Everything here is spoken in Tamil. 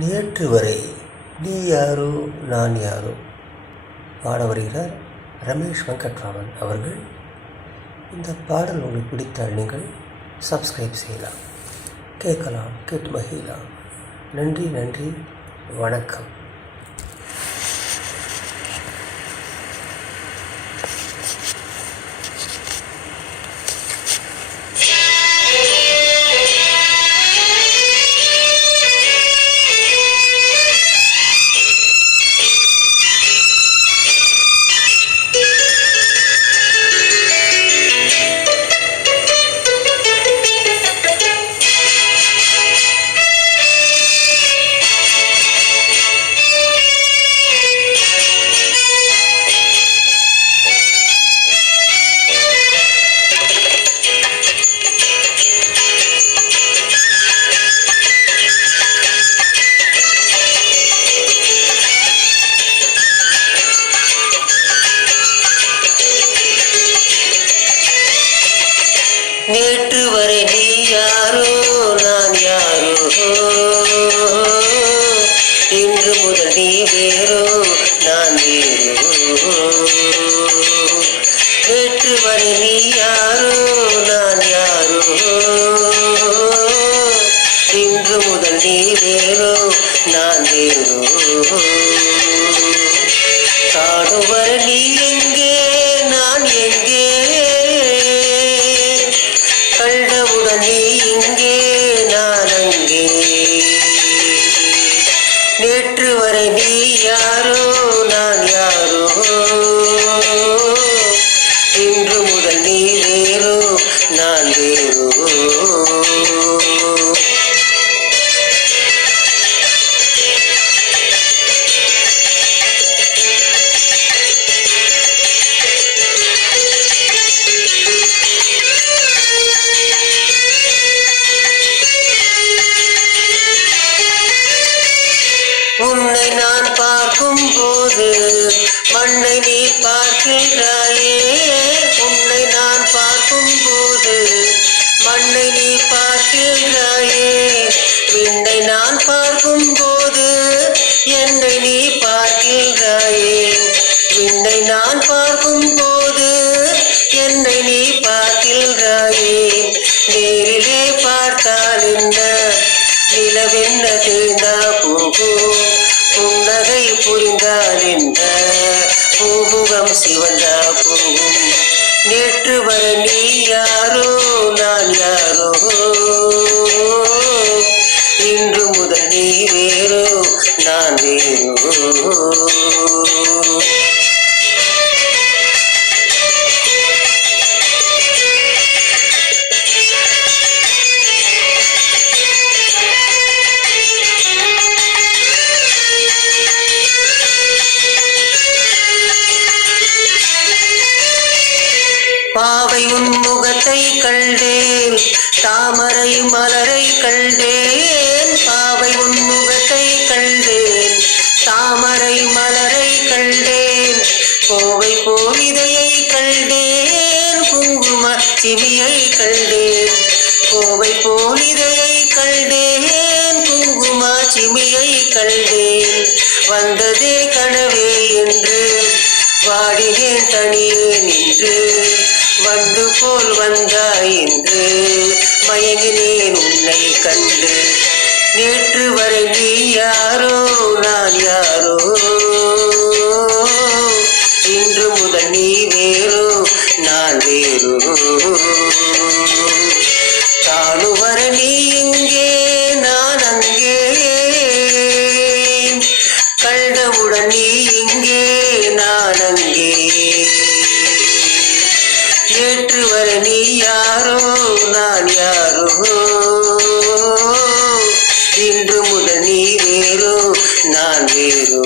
நேற்று வரை நீ யாரோ நான் யாரோ பாட வருகிறார் ரமேஷ் வெங்கட்ராமன் அவர்கள். இந்த பாடல் உங்களுக்கு பிடித்தால் நீங்கள் சப்ஸ்கிரைப் செய்யலாம், கேட்கலாம், கேட்டு மகிழலாம். நன்றி, நன்றி, வணக்கம். நேற்று வரை நீ யாரோ நான் யாரோ, இன்று முதல் நீ வேறோ நான் வேறோ. நேற்று வரை நீ யாரோ நான் யாரோ, இன்று முதல் நீ வேறோ நான் வேறோ. காணும் வரை நீ எங்கே நான் எங்கே, கண்டவுடன் நீ இங்கே நான் அங்கே. நேற்று வரை நீ யாரோ நான் யாரோ, இன்று முதல் நீ வேறோ நான் வேறோ. உன்னை நான் பார்க்கும் போது மண்ணை நீ பார்க்கிறாயே. உன்னை நான் பார்க்கும் போது மண்ணை நீ பார்க்கிறாயே. விண்ணை நான் பார்க்கும் போது என்னை நீ பார்க்கிறாயே. விண்ணை நான் பார்க்கும் போது என்னை நீ பார்க்கிறாயே. நேரிலே பார்த்தால் என்ன, நிலவென்ன தேர்ந்தா போகும், புன்னகை புரிந்தால் என்ன, பூமுகம் சிவந்தா போகும். நேற்று வரை நீ யாரோ நான் யாரோ, இன்று முதல் நீ வேறோ நான் வேறோ. பாவை உன் முகத்தை கண்டேன், தாமரை மலரை கண்டேன். பாவை உன் முகத்தை கண்டேன், தாமரை மலரை கண்டேன். கோவை போவிதையை கண்டேன், குங்கும சிவியை கண்டேன். கோவை போலிதையை கண்டேன், குங்கும சிமியை கண்டேன். வந்ததே கனவே என்று வாடினேன் தனியே நின்று, வண்டு போல் வந்தாய் என்று மயங்கினேன் உன்னை கண்டு. நேற்று வரை நீ யாரோ நான் யாரோ, இன்று முதல் நீ வேறோ நான் வேறோ. காணும் வரை நீ இங்கே நான் அங்கே, கண்டவுடன் நீ இங்கே நான் அங்கே. நேற்று வரை நீ யாரோ நான் யாரோ, இன்று முதல் நீ வேறோ நான் வேறோ.